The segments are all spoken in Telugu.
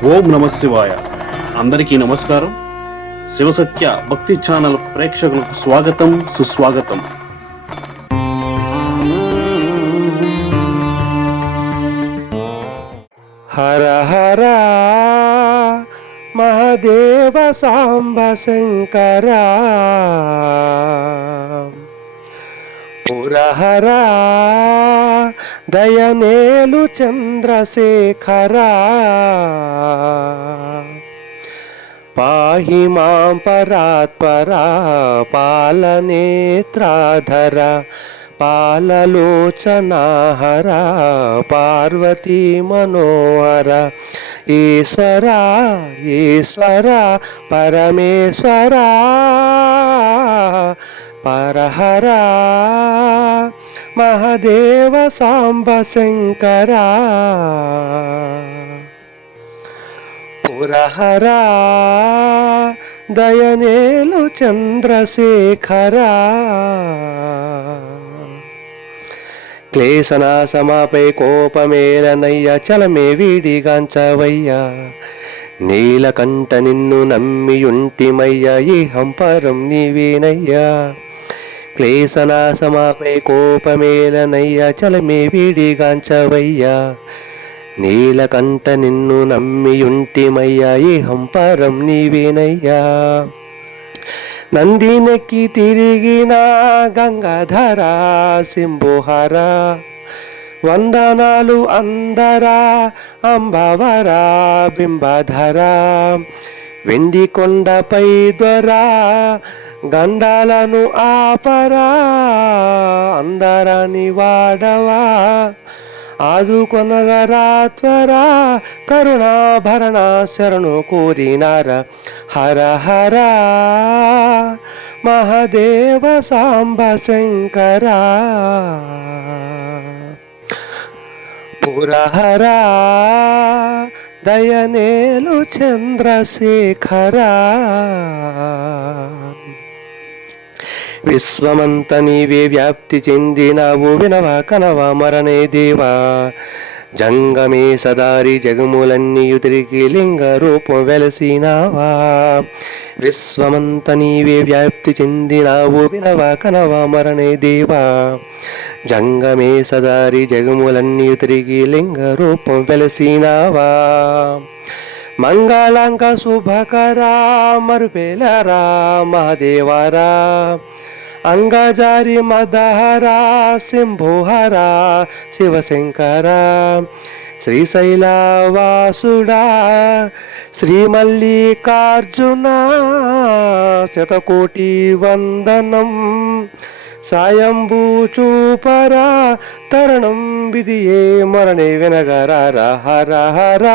ఓం నమ శివాయ. అందరికీ నమస్కారం. శివసత్య భక్తి ఛానల్ ప్రేక్షకులకు స్వాగతం, సుస్వాగతం. హర హర మహదేవ సాంబ శంకర పురహర దయనేలు చంద్రశేఖర పాహి మాం పరాత్పరా పాలనేత్రాధర పాలలోచనాహర పార్వతీ మనోహర ఈశ్వర ఈశ్వర పరమేశ్వర పరహర మహదేవ సాంబ శంకర పురహర దయనేలు చంద్రశేఖర క్లేశనాశమాపై కోపమేలనయ్య చలమే వీడిగాంచవయ్యా నీలకంఠ నిన్ను నమ్మియుంటిమయ్యా ఈ హంపరం నీవేనయ్యా క్లేశనాశమాపై కోపమేలనయ్య చలమే వీడిగాంచవయ్యా నీలకంఠ నిన్ను నమ్మియుంటిమయ్యా ఈ హంపరం నీవేనయ్యా నందినెక్కి తిరిగిన గంగాధర శంభుహర వందనాలు అందరా అంబవర బింబధర వెండి కొండపై దొర గండాలను ఆపరా అందరాని వాడవా ఆదుకొనగరాత్వరా కరుణాభరణ శరణు కోరినార హర హర మహదేవ సాంబ శంకర పురహర దయనేలు చంద్రశేఖర విశ్వమంత నీవే వ్యాప్తి చెందినావు వినవా కనవా మరణే దేవా జంగమే సదారి జగములన్నీయు తిరిగి లింగ రూపం వెలసినావా విశ్వమంత నీవే వ్యాప్తి చెందినావు వినవా కనవా మరణే దేవా జంగమే సదారి జగములన్నీయు తిరిగి లింగ రూపం వెలసినావా మంగళంక శుభకరా మరుపేలరా మహాదేవరా అంగజారి మదహరా శంభుహరా శివశంకరా శ్రీశైలవాసుడా శ్రీ మల్లికార్జున శతకోటి వందనం సాయంబూ చూపరా తరుణం విధియే మరణే వినగరారా హర హర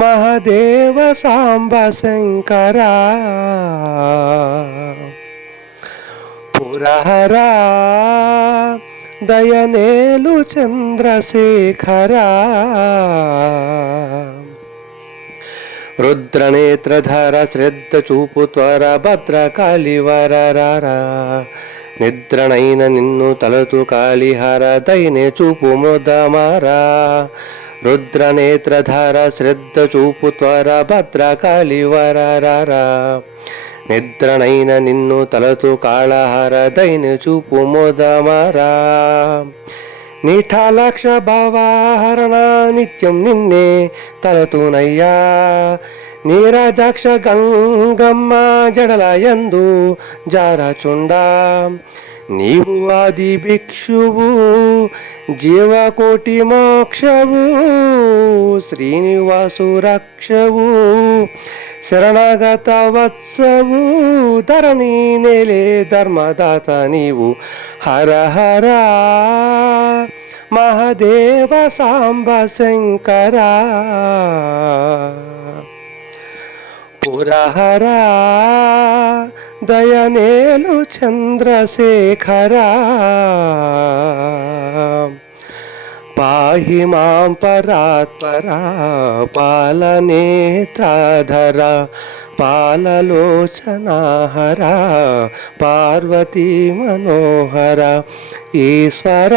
మహదేవ సాంబ శంకర పురహర దయనేలు చంద్రశేఖర రుద్రనేత్రధర శ్రద్ధ చూపు త్వర భద్రకాళివరరా నిద్రణైన నిన్ను తలతు కాళిహర దైనే చూపు ముదమారా రుద్రనేత్రధర శ్రద్ధ చూపు త్వర భద్రకాళివరరా నిద్రణైన నిన్ను తలతు కాళహర దైన చూపు మోదమారా నిఠాలక్ష భావాహరణ నిత్యం నిన్నే తలతునయ్యా నీరజాక్ష గంగమ్మ జడలయందు జారచుండా నీవు ఆది భిక్షువు జీవకోటి మోక్షవు శ్రీనివాసు రక్షవు శరణాగత వత్సవు ధరణి నేలే ధర్మదాత నీవు హర హర మహదేవ సాంబ శంకర పురహర దయనేలు చంద్రశేఖర పాహి మాం పరాత్పరా పాలనేత్రాధర పాలలోచనాహర పార్వతీ మనోహర ఈశ్వర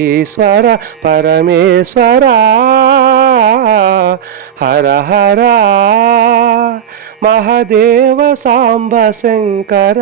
ఈశ్వర పరమేశ్వర హర హర మహదేవ సాంబ శంకర